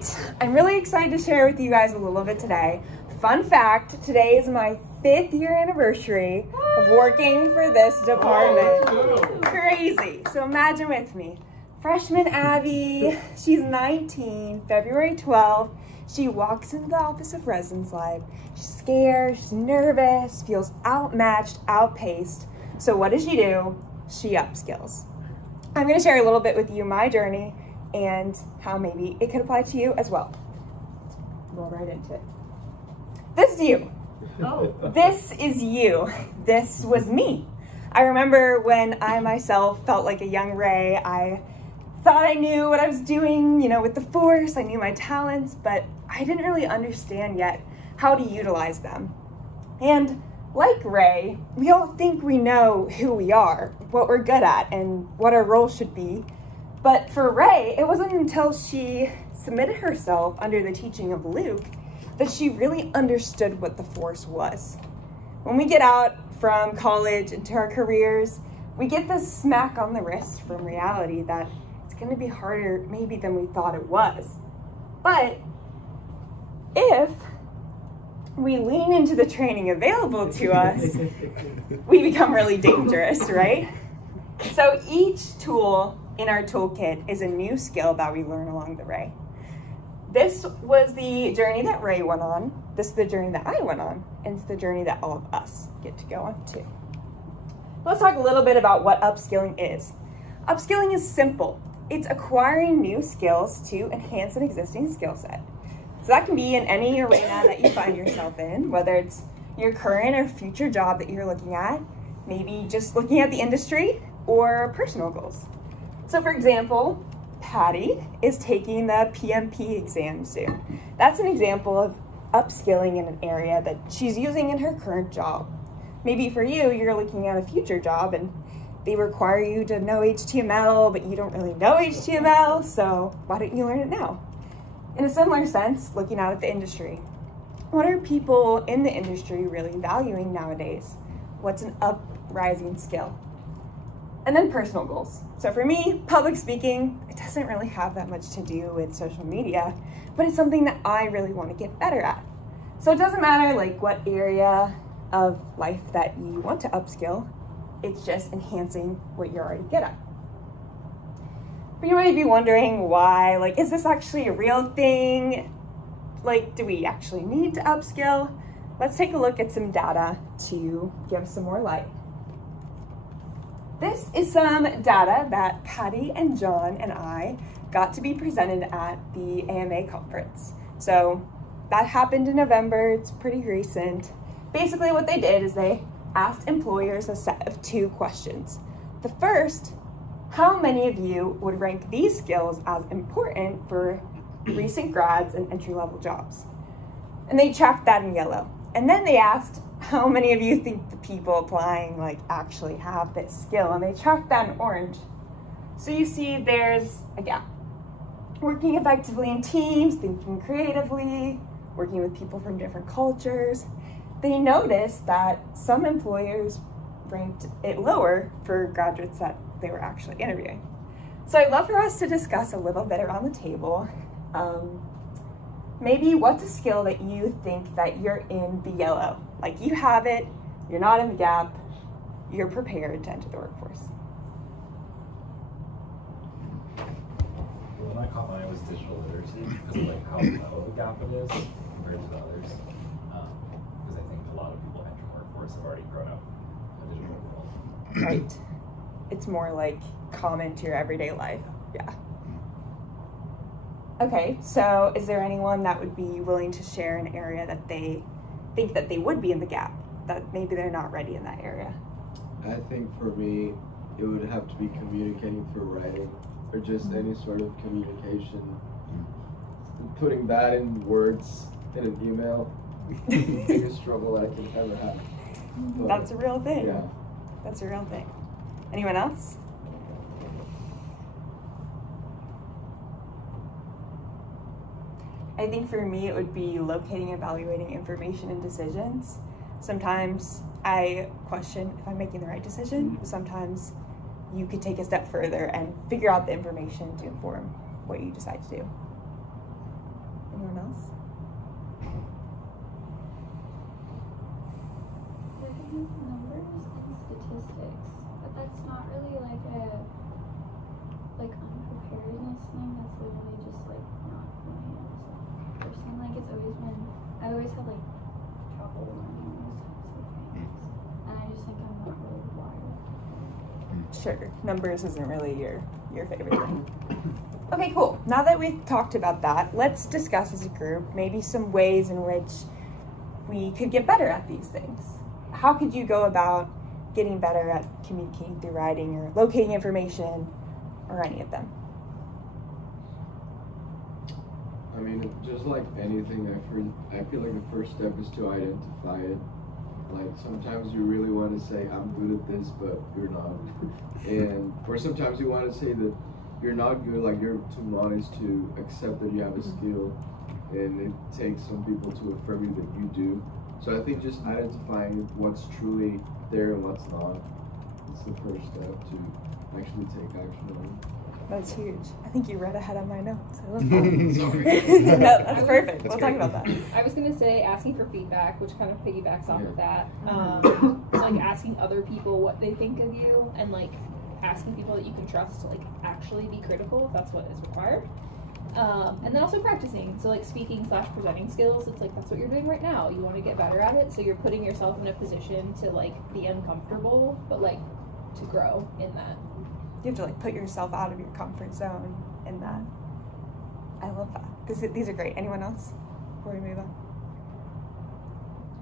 Alright, I'm really excited to share with you guys a little bit today. Fun fact, today is my 5th year anniversary of working for this department. Crazy. So imagine with me, freshman Abby, she's 19, February 12th. She walks into the office of Residence Life. She's scared, she's nervous, feels outmatched, outpaced. So what does she do? She upskills. I'm going to share a little bit with you my journey and how maybe it could apply to you as well. Go right into it. This is you. Oh. This is you. This was me. I remember when I myself felt like a young Ray. I thought I knew what I was doing, with the force. I knew my talents, but I didn't really understand yet how to utilize them. And like Ray, we all think we know who we are, what we're good at, and what our role should be. But for Ray, it wasn't until she submitted herself under the teaching of Luke that she really understood what the force was. When we get out from college into our careers, we get this smack on the wrist from reality that it's going to be harder maybe than we thought it was. But if we lean into the training available to us, we become really dangerous, right? So each tool in our toolkit is a new skill that we learn along the way. This was the journey that Ray went on. This is the journey that I went on. And it's the journey that all of us get to go on too. Let's talk a little bit about what upskilling is. Upskilling is simple. It's acquiring new skills to enhance an existing skill set. So that can be in any arena that you find yourself in, whether it's your current or future job that you're looking at, maybe just looking at the industry or personal goals. So for example, Patty is taking the PMP exam soon. That's an example of upskilling in an area that she's using in her current job. Maybe for you, you're looking at a future job and they require you to know HTML, but you don't really know HTML, so why don't you learn it now? In a similar sense, looking out at the industry, what are people in the industry really valuing nowadays? What's an uprising skill? And then personal goals. So for me, public speaking, it doesn't really have that much to do with social media, but it's something that I really want to get better at. So it doesn't matter what area of life that you want to upskill, it's just enhancing what you're already good at. But you might be wondering why, is this actually a real thing? Do we actually need to upskill? Let's take a look at some data to give some more light. This is some data that Patty and John and I got to be presented at the AMA conference. So that happened in November, it's pretty recent. Basically what they did is they asked employers a set of 2 questions. The first, how many of you would rank these skills as important for recent grads and entry-level jobs? And they tracked that in yellow. And then they asked, how many of you think the people applying actually have this skill? And they tracked that in orange. So you see there's a gap. Working effectively in teams, thinking creatively, working with people from different cultures. They noticed that some employers ranked it lower for graduates that they were actually interviewing. So I'd love for us to discuss a little bit around the table. Maybe what's a skill that you think that you're in the yellow? You have it, you're not in the gap, you're prepared to enter the workforce. The one that caught my eye was digital literacy because of how low the gap it is compared to the others. Because I think a lot of people entering the workforce have already grown up in the digital world. Right. It's more common to your everyday life. Yeah. Okay, so is there anyone that would be willing to share an area that they think that they would be in the gap, that maybe they're not ready in that area? I think for me, it would have to be communicating through writing or just any sort of communication. Putting that in words in an email is the biggest struggle I can ever have. But, that's a real thing. Yeah. That's a real thing. Anyone else? I think for me, it would be locating, evaluating information and decisions. Sometimes I question if I'm making the right decision. Sometimes you could take a step further and figure out the information to inform what you decide to do. statistics, but that's not really like a unpreparedness thing. That's literally just like not who I am as a person. Like it's always been, I always had like trouble learning those types of things, and I just think I'm not really wired. Sure, numbers isn't really your favorite thing. Okay, cool. Now that we've talked about that, let's discuss as a group maybe some ways in which we could get better at these things. How could you go about getting better at communicating through writing or locating information or any of them? I mean, just like anything, I feel like the first step is to identify it. Like sometimes you really want to say, I'm good at this, but you're not. Or sometimes you want to say that you're not good, like you're too modest to accept that you have a skill, and it takes some people to affirm you that you do. So I think just identifying what's truly there and what's not is the first step to actually take action on it. That's huge. I think you read ahead of my notes. I love that. Sorry. No, that's perfect. We'll talk about that. I was going to say asking for feedback, which kind of piggybacks off of that. Like asking other people what they think of you, and like asking people that you can trust to like actually be critical if that's what is required. And then also practicing. So like speaking / presenting skills, it's like that's what you're doing right now. You want to get better at it, so you're putting yourself in a position to like be uncomfortable, but like to grow in that. You have to like put yourself out of your comfort zone in that. I love that. These are great. Anyone else before we move on?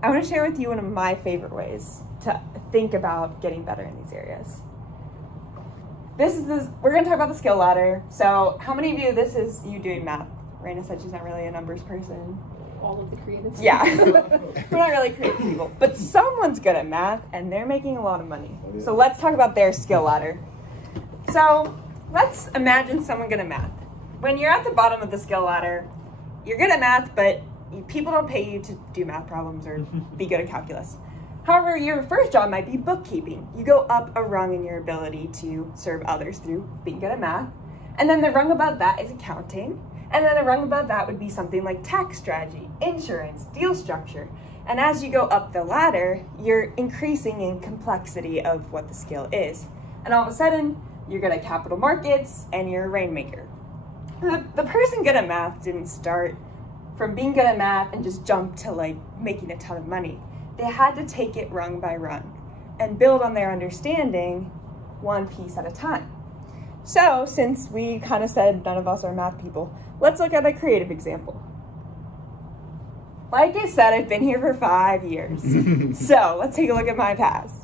I want to share with you one of my favorite ways to think about getting better in these areas. We're going to talk about the skill ladder. So how many of you, this is you doing math? Raina said she's not really a numbers person. All of the creatives. Yeah, we're not really creative people. But someone's good at math and they're making a lot of money. So let's talk about their skill ladder. So let's imagine someone good at math. When you're at the bottom of the skill ladder, you're good at math, but people don't pay you to do math problems or be good at calculus. However, your first job might be bookkeeping. You go up a rung in your ability to serve others through being good at math. And then the rung above that is accounting. And then the rung above that would be something like tax strategy, insurance, deal structure. And as you go up the ladder, you're increasing in complexity of what the skill is. And all of a sudden, you're good at capital markets and you're a rainmaker. The person good at math didn't start from being good at math and just jump to like making a ton of money. They had to take it rung by rung and build on their understanding one piece at a time. So since we kind of said none of us are math people, let's look at a creative example. Like I said, I've been here for 5 years. So let's take a look at my past.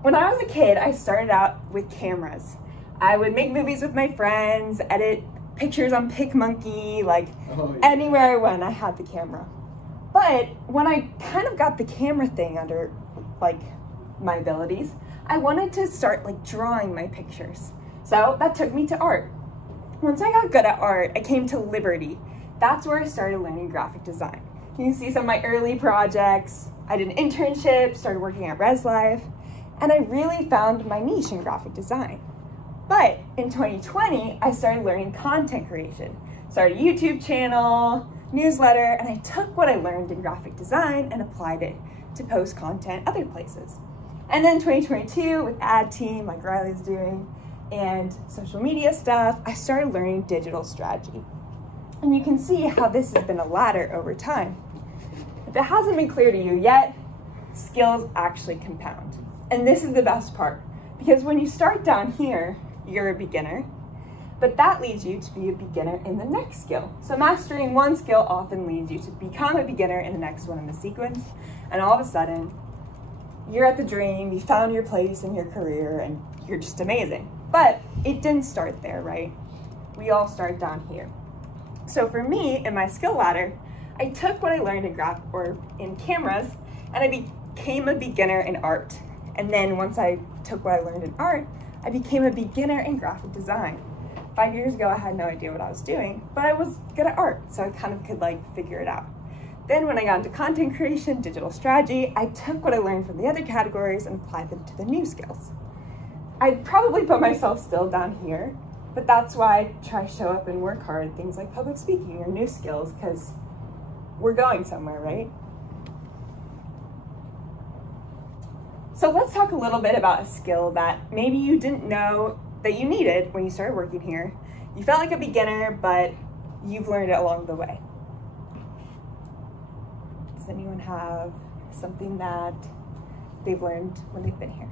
When I was a kid, I started out with cameras. I would make movies with my friends, edit pictures on PicMonkey, anywhere I went, I had the camera. But when I kind of got the camera thing under my abilities, I wanted to start drawing my pictures. So that took me to art. Once I got good at art, I came to Liberty. That's where I started learning graphic design. You can see some of my early projects. I did an internship, started working at ResLife, and I really found my niche in graphic design. But in 2020, I started learning content creation. Started a YouTube channel, newsletter, and I took what I learned in graphic design and applied it to post content other places. And then 2022, with ad team like Riley's doing, and social media stuff, I started learning digital strategy. And you can see how this has been a ladder over time. If it hasn't been clear to you yet, skills actually compound. And this is the best part, because when you start down here, you're a beginner, but that leads you to be a beginner in the next skill. So mastering one skill often leads you to become a beginner in the next one in the sequence, and all of a sudden, you're at the dream, you found your place in your career, and you're just amazing. But it didn't start there, right? We all start down here. So for me, in my skill ladder, I took what I learned in cameras, and I became a beginner in art. And then once I took what I learned in art, I became a beginner in graphic design. 5 years ago, I had no idea what I was doing, but I was good at art, so I kind of could figure it out. Then when I got into content creation, digital strategy, I took what I learned from the other categories and applied them to the new skills. I'd probably put myself still down here, but that's why I try to show up and work hard at things like public speaking or new skills, because we're going somewhere, right? So let's talk a little bit about a skill that maybe you didn't know that you needed when you started working here. You felt like a beginner, but you've learned it along the way. Does anyone have something that they've learned when they've been here?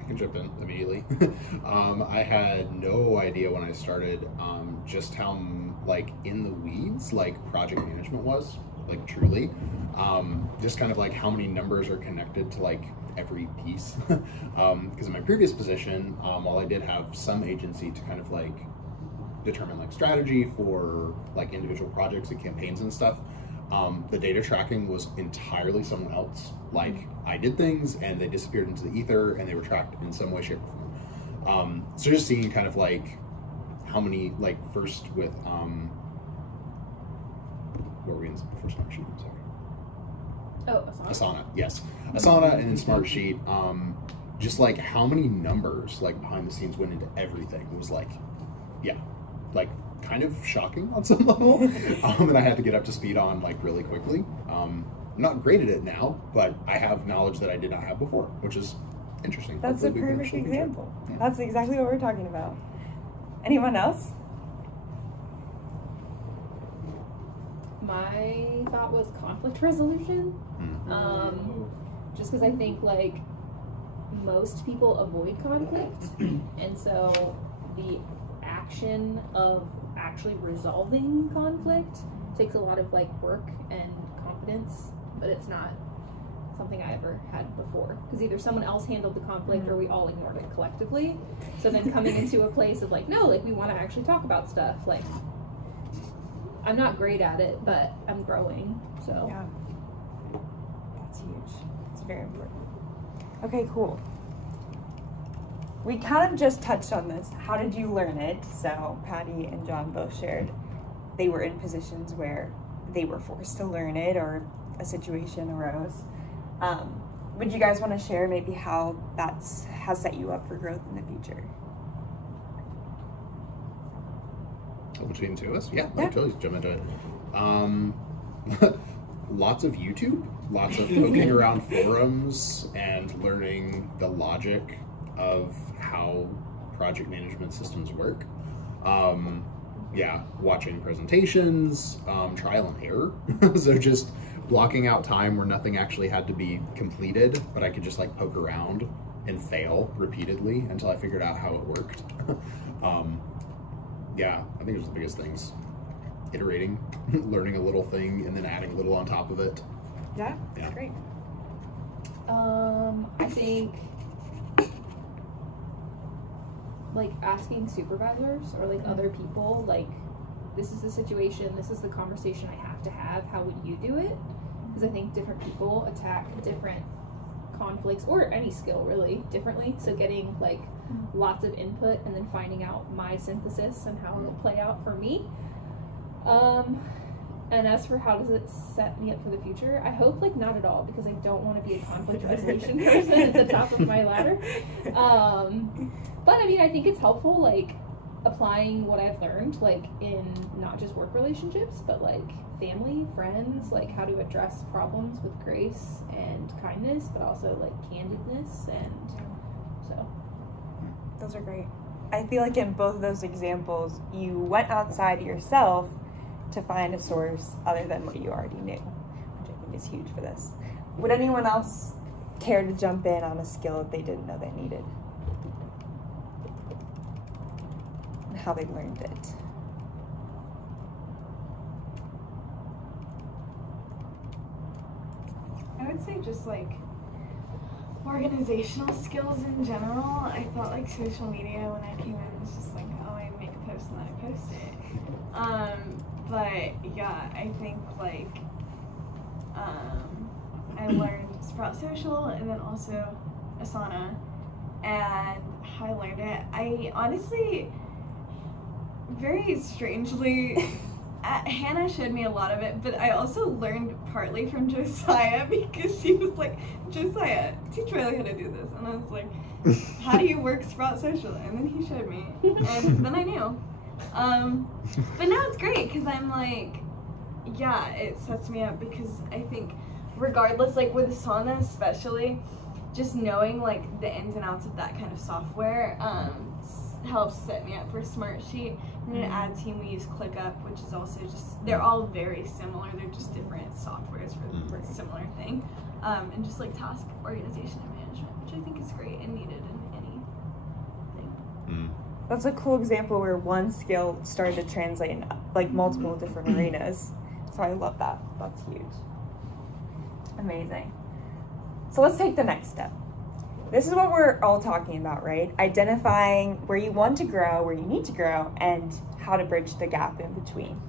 I can jump in immediately. I had no idea when I started just how like in the weeds like project management was, like truly. Just kind of like how many numbers are connected to like every piece. Because in my previous position, while I did have some agency to kind of like determine like strategy for like individual projects and campaigns and stuff, the data tracking was entirely someone else. Like I did things and they disappeared into the ether and they were tracked in some way, shape, or form. So just seeing kind of like how many, like first with, what were we in before Smartsheet? I'm sorry. Oh, Asana. Asana, yes. Asana and then Smartsheet. Just like how many numbers like behind the scenes went into everything. It was like, yeah, like kind of shocking on some level. And I had to get up to speed on like really quickly. I'm not great at it now, but I have knowledge that I did not have before, which is interesting. That's a Hopefully we can perfect show future. example. Yeah. That's exactly what we're talking about. Anyone else? My thought was conflict resolution. Just because I think like most people avoid conflict, and so the action of actually resolving conflict takes a lot of like work and confidence, but it's not something I ever had before, because either someone else handled the conflict or we all ignored it collectively. So then coming into a place of like, no, like we want to actually talk about stuff, like I'm not great at it, but I'm growing, so Yeah. That's huge. It's very important. Okay, cool. We kind of just touched on this. How did you learn it? So Patty and John both shared they were in positions where they were forced to learn it or a situation arose. Would you guys want to share maybe how has set you up for growth in the future? Between the two of us? Yeah, Yeah. I'll totally jump into it. Lots of YouTube, lots of poking around forums and learning the logic of how project management systems work. Yeah, watching presentations, trial and error. So just blocking out time where nothing actually had to be completed, but I could just like poke around and fail repeatedly until I figured out how it worked. Yeah, I think those are the biggest things. Iterating, learning a little thing, and then adding a little on top of it. Yeah, Yeah. that's great. I think like asking supervisors or like other people, like this is the situation, this is the conversation I have to have, how would you do it? Because I think different people attack different conflicts or any skill really differently, so getting like lots of input and then finding out my synthesis and how it'll play out for me. And as for how does it set me up for the future, I hope like not at all, because I don't want to be a conflict resolution person at the top of my ladder. But I mean, I think it's helpful like applying what I've learned like in not just work relationships, but like family, friends, like how to address problems with grace and kindness, but also like candidness, and so. Those are great. I feel like in both of those examples, you went outside yourself to find a source other than what you already knew, which I think is huge for this. Would anyone else care to jump in on a skill that they didn't know they needed? And how they learned it? I would say just like organizational skills in general. I felt like social media when I came in was just like, oh, I make a post and then I post it. But yeah, I think like I learned Sprout Social and then also Asana, and how I learned it. I honestly, very strangely, Hannah showed me a lot of it, but I also learned partly from Josiah, because she was like, Josiah, teach Riley how to do this. And I was like, how do you work Sprout Social? And then he showed me, and then I knew. But now it's great, because I'm like, yeah, it sets me up because I think regardless, like with Asana especially, just knowing like the ins and outs of that kind of software helps set me up for Smartsheet. And in Ad Team we use ClickUp, which is also just, they're all very similar. They're just different softwares for a similar thing. And just like task organization and management, which I think is great and needed in anything. That's a cool example where one skill started to translate in like multiple different arenas. So I love that. That's huge. Amazing. So let's take the next step. This is what we're all talking about, right? Identifying where you want to grow, where you need to grow, and how to bridge the gap in between.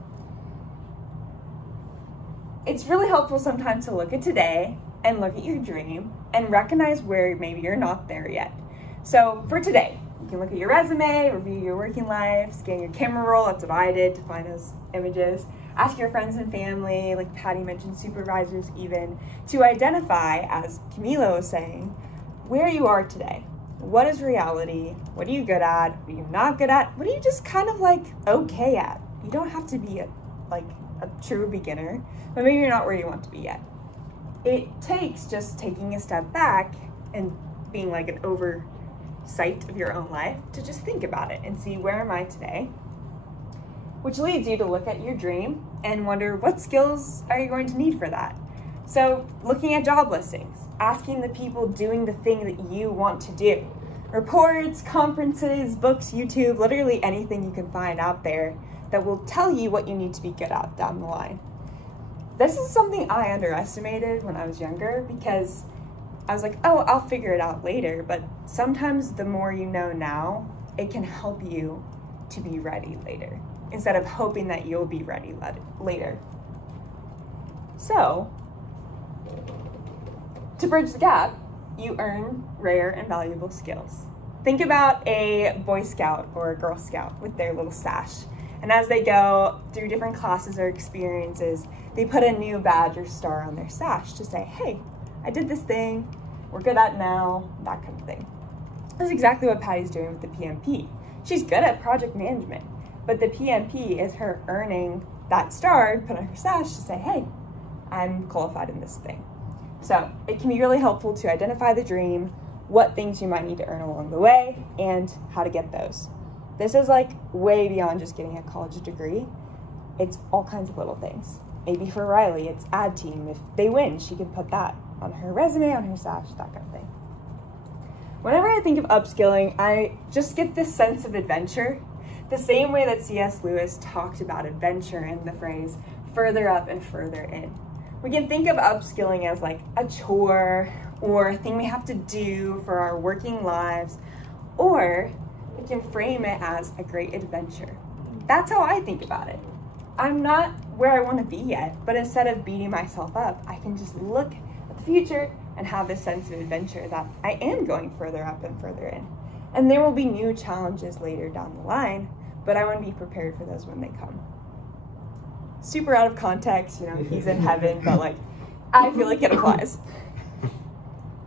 It's really helpful sometimes to look at today and look at your dream and recognize where maybe you're not there yet. So for today, you can look at your resume, review your working life, scan your camera roll, that's what I did to find those images. Ask your friends and family, like Patty mentioned, supervisors even, to identify, as Camilo was saying, where you are today. What is reality? What are you good at? What are you not good at? What are you just kind of like okay at? You don't have to be a true beginner, but maybe you're not where you want to be yet. It takes just taking a step back and being like an oversight of your own life to just think about it and see, where am I today? Which leads you to look at your dream and wonder, what skills are you going to need for that? So looking at job listings, asking the people doing the thing that you want to do. Reports, conferences, books, YouTube, literally anything you can find out there that will tell you what you need to be good at down the line. This is something I underestimated when I was younger because I was like, oh, I'll figure it out later. But sometimes the more you know now, it can help you to be ready later, instead of hoping that you'll be ready later. So, to bridge the gap, you earn rare and valuable skills. Think about a Boy Scout or a Girl Scout with their little sash. And as they go through different classes or experiences, they put a new badge or star on their sash to say, hey, I did this thing, we're good at now, that kind of thing. That's exactly what Patty's doing with the PMP. She's good at project management, but the PMP is her earning that star, put on her sash to say, hey, I'm qualified in this thing. So it can be really helpful to identify the dream, what things you might need to earn along the way, and how to get those. This is like way beyond just getting a college degree. It's all kinds of little things. Maybe for Riley, it's Ad Team. If they win, she can put that on her resume, on her sash, that kind of thing. Whenever I think of upskilling, I just get this sense of adventure, the same way that C.S. Lewis talked about adventure in the phrase, further up and further in. We can think of upskilling as like a chore or a thing we have to do for our working lives, or we can frame it as a great adventure. That's how I think about it. I'm not where I want to be yet, but instead of beating myself up, I can just look at the future and have this sense of adventure that I am going further up and further in. And there will be new challenges later down the line, but I want to be prepared for those when they come. Super out of context, he's in heaven, but like, I feel like it applies.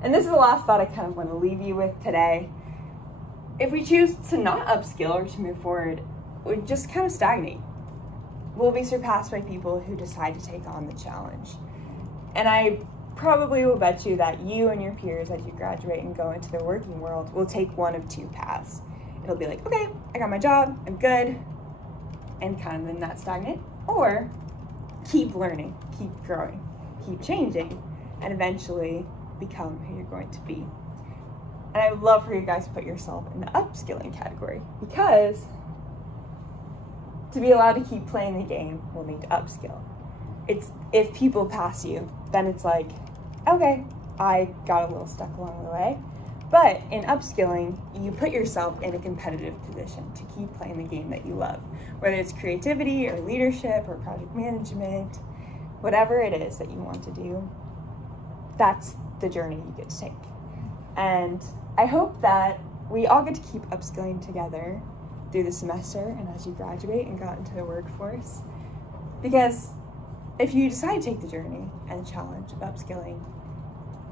And this is the last thought I kind of want to leave you with today. If we choose to not upskill or to move forward, we just kind of stagnate. We'll be surpassed by people who decide to take on the challenge. And I probably will bet you that you and your peers as you graduate and go into the working world will take one of two paths. It'll be like, okay, I got my job, I'm good, and kind of then not stagnate. Or keep learning, keep growing, keep changing, and eventually become who you're going to be. And I would love for you guys to put yourself in the upskilling category, because to be allowed to keep playing the game, we'll need to upskill. It's, if people pass you, then it's like, okay, I got a little stuck along the way. But in upskilling, you put yourself in a competitive position to keep playing the game that you love, whether it's creativity or leadership or project management, whatever it is that you want to do, that's the journey you get to take. And I hope that we all get to keep upskilling together through the semester and as you graduate and got into the workforce. Because if you decide to take the journey and the challenge of upskilling,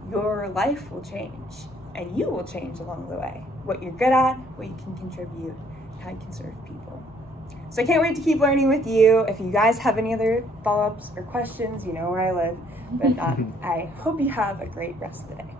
your life will change and you will change along the way. What you're good at, what you can contribute, how you can serve people. So I can't wait to keep learning with you. If you guys have any other follow-ups or questions, you know where I live. But I hope you have a great rest of the day.